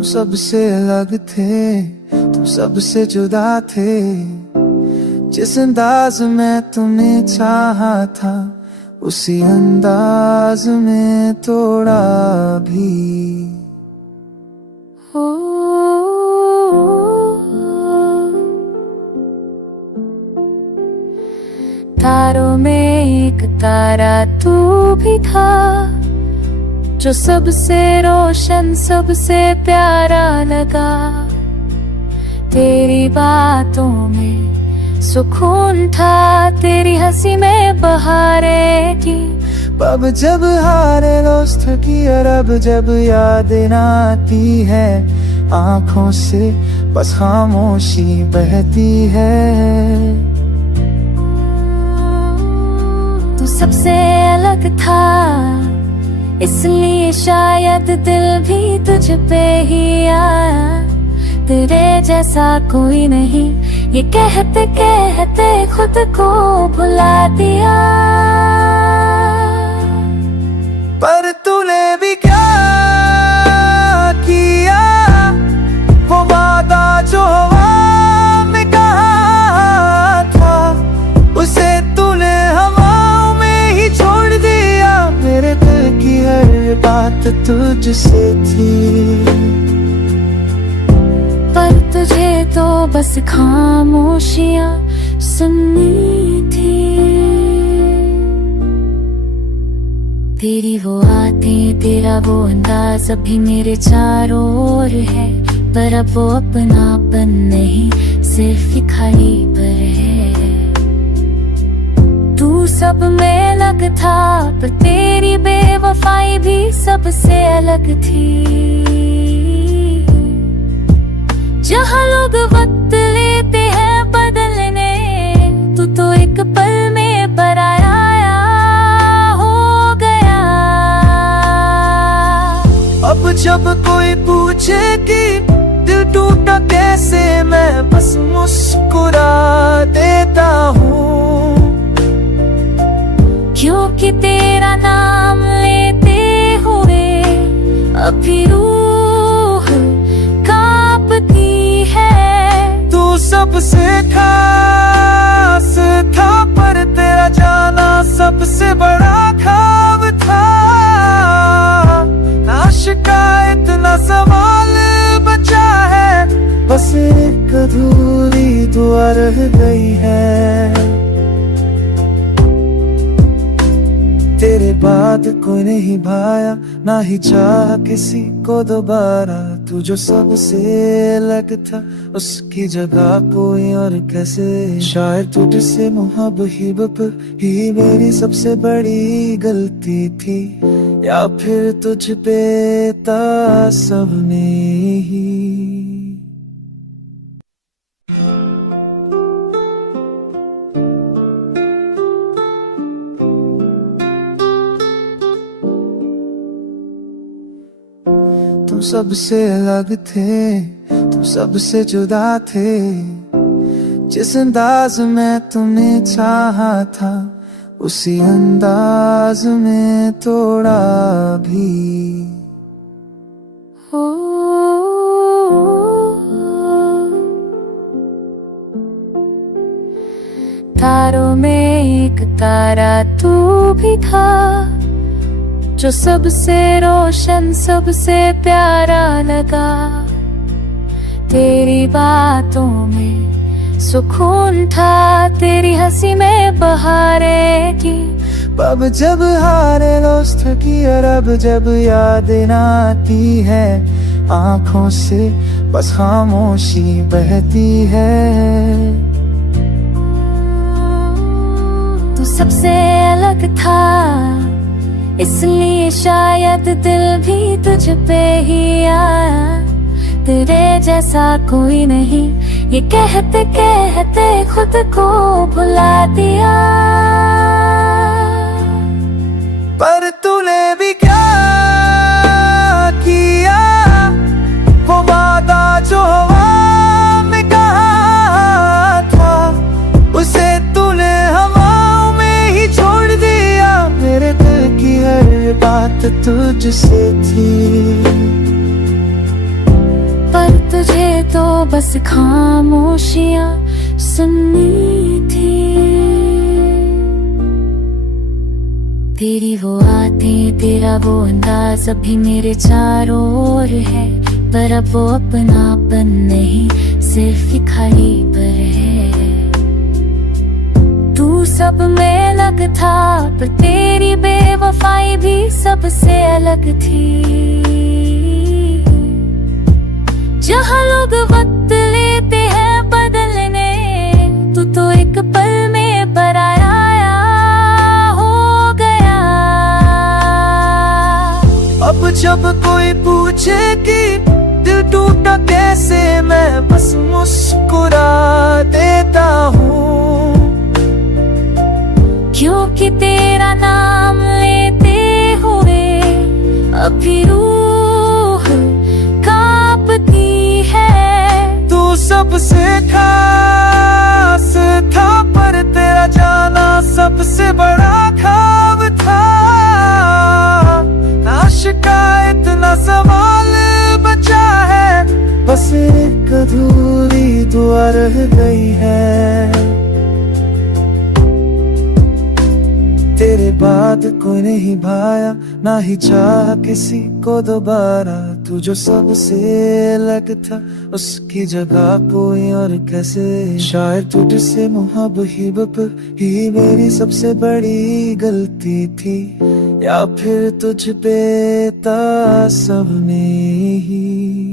तुम सबसे अलग थे, तुम सबसे जुदा थे। जिस अंदाज में तुम्हें चाहा था, उसी अंदाज में तोड़ा भी। हो तारों में एक तारा तू भी था, जो सबसे रोशन सबसे प्यारा लगा। तेरी बातों में सुकून था, तेरी हंसी में बहारें थी। अब जब हारे दोस्त की और अब जब यादें आती है, आंखों से बस खामोशी बहती है। तू सबसे अलग था, इसलिए शायद दिल भी तुझ पे ही आया। तेरे जैसा कोई नहीं, ये कहते कहते खुद को भुला दिया। पर तूने भी क्या किया, वो वादा जो हवा में कहा था, उसे तूने हवाओं में ही छोड़ दिया। मेरे दिल की हर बात तुझसे थी, पर तुझे तो बस खामोशियां सुननी थी। तेरी वो आदतें, तेरा वो अंदाज अभी मेरे चारों ओर है, पर अब वो अपनापन नहीं, सिर्फ खाली पर है। तू सब में अलग था, पर तेरी बेवफाई भी सबसे अलग थी। जहाँ लोग वक्त लेते हैं बदलने, तू तो एक पल में पराया हो गया। अब जब कोई पूछे कि दिल टूटा कैसे, मैं बस मुस्कुरा देता हूँ, क्योंकि तेरा नाम लेते हुए अभी रूह कांपती है। तू सबसे खास था, पर तेरा जाना सबसे बड़ा ख्वाब था। ना शिकायत ना सवाल बचा है, बस एक अधूरी दुआ रह गई है। तेरे बाद कोई नहीं भाया, ना ही चाह किसी को दोबारा। तू जो सबसे अलग था, उसकी जगह कोई और कैसे। शायद तुझसे मोहब्बत ही मेरी सबसे बड़ी गलती थी, या फिर तुझ पे तासब में ही। तुम सबसे अलग थे, तुम सबसे जुदा थे। जिस अंदाज में तुम्हें चाहा था, उसी अंदाज में तोड़ा भी। हो तारों में एक तारा तू भी था, जो सबसे रोशन सबसे प्यारा लगा। तेरी बातों में सुकून था, तेरी हंसी में बहारें थी। अब जब हारे दोस्त की और अब जब यादें आती है, आंखों से बस खामोशी बहती है। तू सबसे अलग था, इसलिए शायद दिल भी तुझ पे ही आया। तेरे जैसा कोई नहीं, ये कहते कहते खुद को भुला दिया। पर तूने भी क्या किया, वो वादा जो हवा में कहा था, उसे तूने हवाओं में ही छोड़ दिया। मेरे दिल की हर बात तुझसे थी, खामोशियां सुननी थी। तेरी वो आतें तेरा वो अंदाज अभी मेरे चारों ओर है, पर अब वो अपनापन नहीं सिर्फ खाली पर है। तू सब में अलग था पर तेरी बेवफाई भी सबसे अलग थी। जहाँ लोग वक्त लेते हैं बदलने, तू तो एक पल में पराया हो गया। अब जब कोई पूछे कि दिल टूटा कैसे, मैं बस मुस्कुरा देता हूँ, क्योंकि तेरा नाम लेते हुए अभी रूह कांपती है। तू सबसे खास था पर तेरा जाना सबसे बड़ा ख्वाब था। ना शिकायत ना सवाल बचा है, बस एक अधूरी दुआ रह गई है। तेरे बाद कोई नहीं भाया, ना ही चाह किसी को दोबारा। तू जो सबसे अलग था उसकी जगह कोई और कैसे। शायद तुझसे मोहब्बत ही मेरी सबसे बड़ी गलती थी, या फिर तुझ पे तासब ने ही।